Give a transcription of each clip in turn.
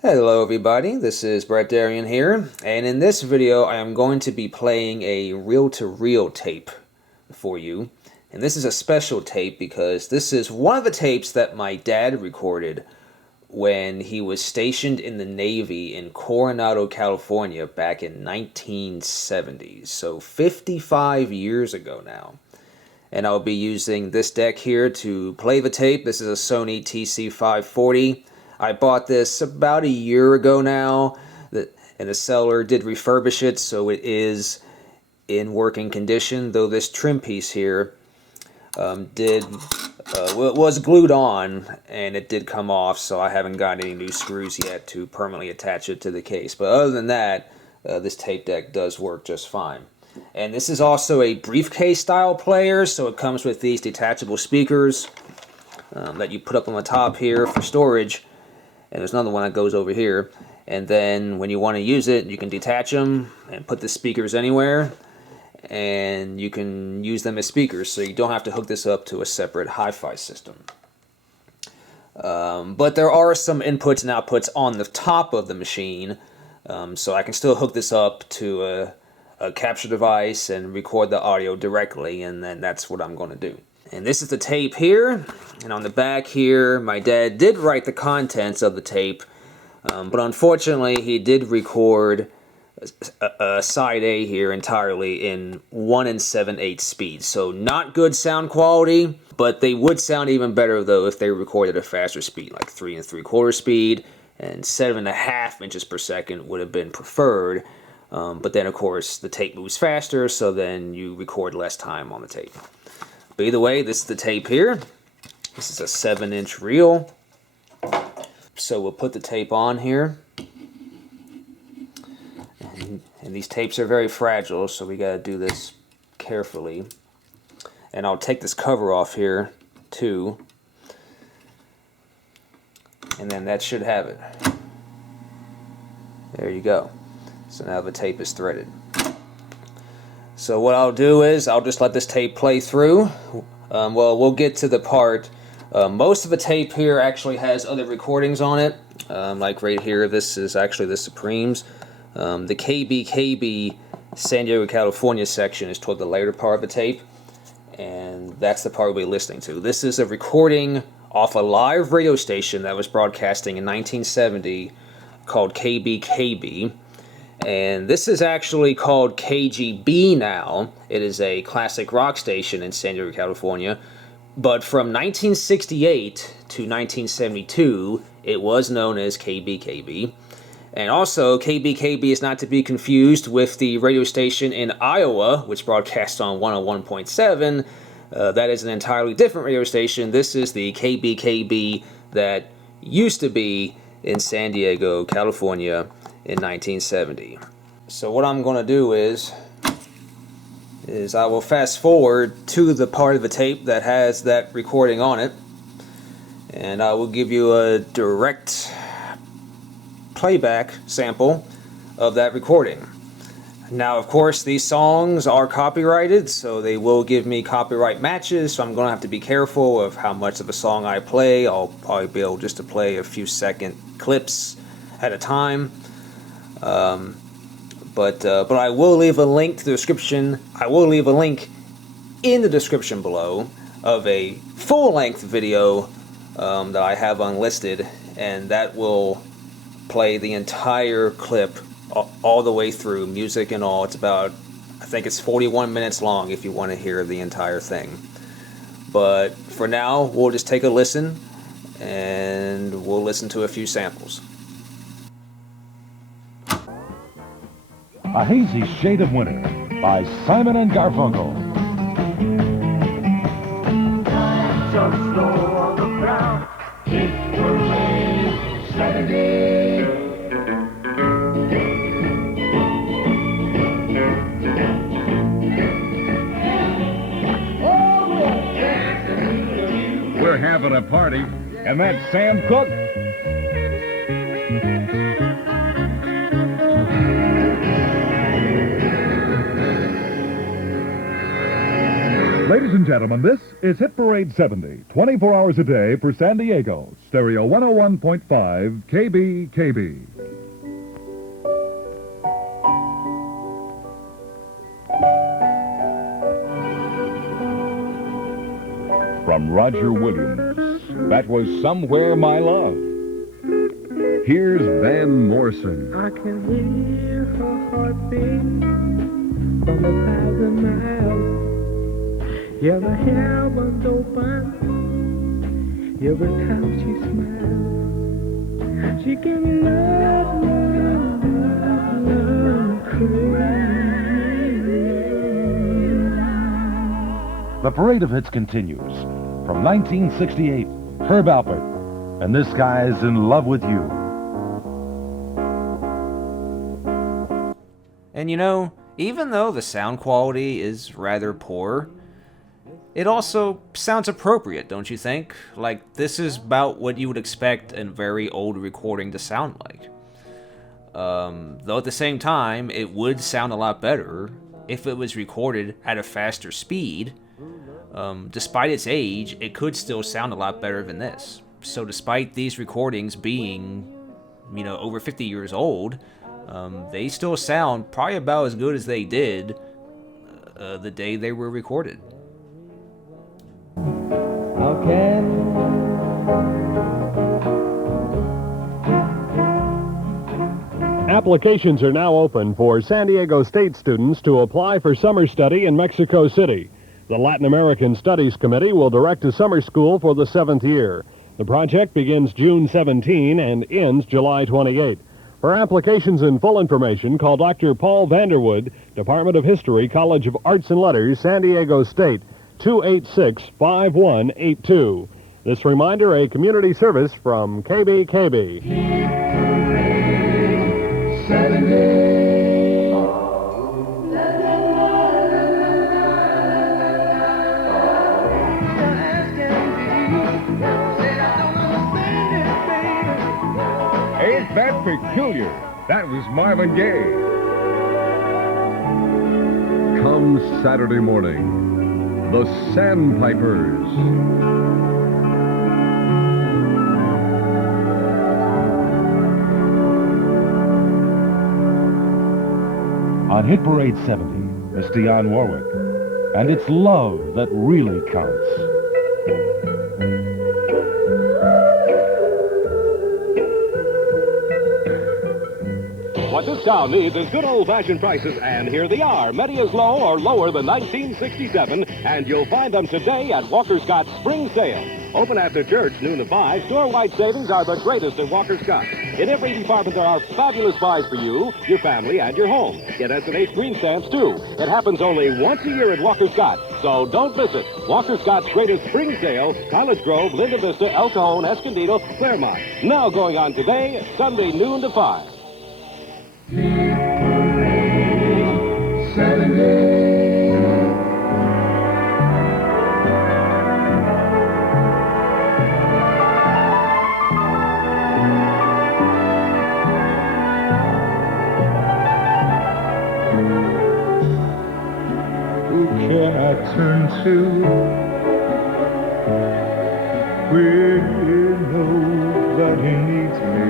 Hello everybody, this is Brett Darian here, and in this video I am going to be playing a reel-to-reel tape for you. And this is a special tape because this is one of the tapes that my dad recorded when he was stationed in the Navy in Coronado, California back in 1970, so 55 years ago now. And I'll be using this deck here to play the tape. This is a Sony TC-540. I bought this about a year ago now, and the seller did refurbish it, so it is in working condition, though this trim piece here was glued on, and it did come off, so I haven't got any new screws yet to permanently attach it to the case. But other than that, this tape deck does work just fine. And this is also a briefcase style player, so it comes with these detachable speakers that you put up on the top here for storage. And there's another one that goes over here. And then when you want to use it, you can detach them and put the speakers anywhere. And you can use them as speakers, so you don't have to hook this up to a separate hi-fi system. But there are some inputs and outputs on the top of the machine. So I can still hook this up to a capture device and record the audio directly. And then that's what I'm going to do. And this is the tape here, and on the back here, my dad did write the contents of the tape, but unfortunately he did record a side A here entirely in 1 7/8 speed. So not good sound quality, but they would sound even better though if they recorded a faster speed, like 3 3/4 speed, and 7.5 inches per second would have been preferred. But then of course the tape moves faster, so then you record less time on the tape. But either way, this is the tape here. This is a 7-inch reel. So we'll put the tape on here. And these tapes are very fragile, so we gotta do this carefully. And I'll take this cover off here too. And then that should have it. There you go. So now the tape is threaded. So what I'll do is I'll just let this tape play through. Well, we'll get to the part. Most of the tape here actually has other recordings on it. Like right here, this is actually the Supremes. The KBKB San Diego, California section is toward the later part of the tape. And that's the part we'll be listening to. This is a recording off a live radio station that was broadcasting in 1970 called KBKB. And this is actually called KGB now. It is a classic rock station in San Diego, California. But from 1968 to 1972, it was known as KBKB. And also, KBKB is not to be confused with the radio station in Iowa, which broadcasts on 101.7. That is an entirely different radio station. This is the KBKB that used to be in San Diego, California, in 1970. So what I'm going to do is I will fast forward to the part of the tape that has that recording on it, and I will give you a direct playback sample of that recording. Now of course these songs are copyrighted, so they will give me copyright matches, so I'm going to have to be careful of how much of a song I play. I'll probably be able just to play a few second clips at a time. But I will leave a link to the description. I will leave a link in the description below of a full-length video that I have unlisted, and that will play the entire clip all the way through, music and all. It's about, I think it's 41 minutes long if you want to hear the entire thing. But for now, we'll just take a listen, and we'll listen to a few samples. A Hazy Shade of Winter by Simon and Garfunkel. Just slow on the ground. It will rain Saturday. We're having a party, and that's Sam Cooke. Ladies and gentlemen, this is Hit Parade 70, 24 hours a day for San Diego, Stereo 101.5 KBKB. From Roger Williams, that was Somewhere My Love. Here's Van Morrison. I can hear her heartbeat from 1,000 miles. Yeah, the heavens open every time she smiles. She give me love, crazy. The parade of hits continues. From 1968, Herb Alpert, and This Guy's in Love with You. And you know, even though the sound quality is rather poor, it also sounds appropriate, don't you think? Like, this is about what you would expect a very old recording to sound like. Though at the same time, it would sound a lot better if it was recorded at a faster speed. Despite its age, it could still sound a lot better than this. So despite these recordings being, over 50 years old, they still sound probably about as good as they did the day they were recorded. Applications are now open for San Diego State students to apply for summer study in Mexico City. The Latin American Studies Committee will direct a summer school for the 7th year. The project begins June 17 and ends July 28. For applications and full information, call Dr. Paul Vanderwood, Department of History, College of Arts and Letters, San Diego State, 286-5182. This reminder, a community service from KBKB. Ain't that peculiar? That was Marvin Gaye. Come Saturday morning, the Sandpipers. On Hit Parade 70, Miss Dionne Warwick, and it's love that really counts. What this town needs is good old-fashioned prices, and here they are. Many as low or lower than 1967, and you'll find them today at Walker Scott's Spring Sale. Open after church, noon to 5. Store-wide savings are the greatest at Walker Scott. In every department, there are fabulous buys for you, your family, and your home. Get S&H green stamps, too. It happens only once a year at Walker Scott, so don't miss it. Walker Scott's greatest spring sale, College Grove, Linda Vista, El Cajon, Escondido, Claremont. Now going on today, Sunday, noon to 5. Who can I turn to when nobody needs me?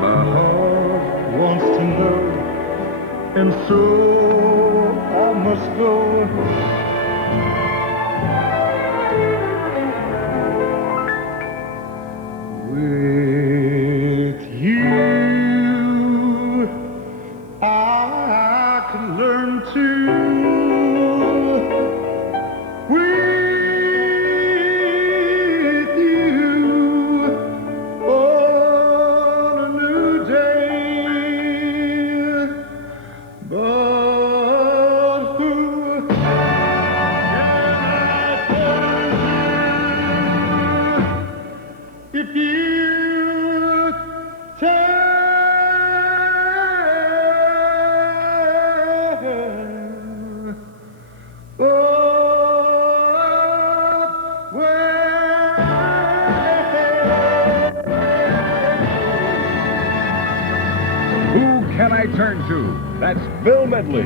My heart wants to know, and so I must go. With you, I can learn to. With you, on a new day. But who can I turn to if you tell? Who can I turn to? That's Bill Medley.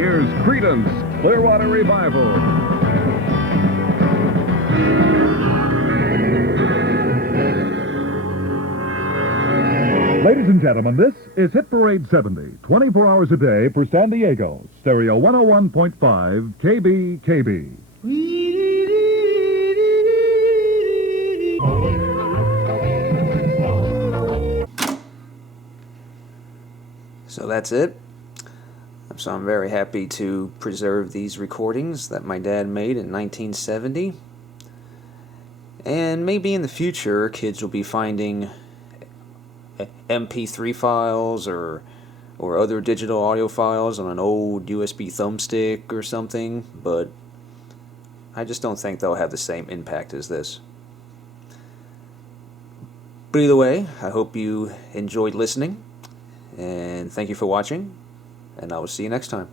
here's Creedence Clearwater Revival. Ladies and gentlemen, this is Hit Parade 70, 24 hours a day for San Diego. Stereo 101.5 KBKB. So that's it. So I'm very happy to preserve these recordings that my dad made in 1970. And maybe in the future, kids will be finding MP3 files or other digital audio files on an old USB thumbstick or something, but I just don't think they'll have the same impact as this. But either way, I hope you enjoyed listening, and thank you for watching, and I will see you next time.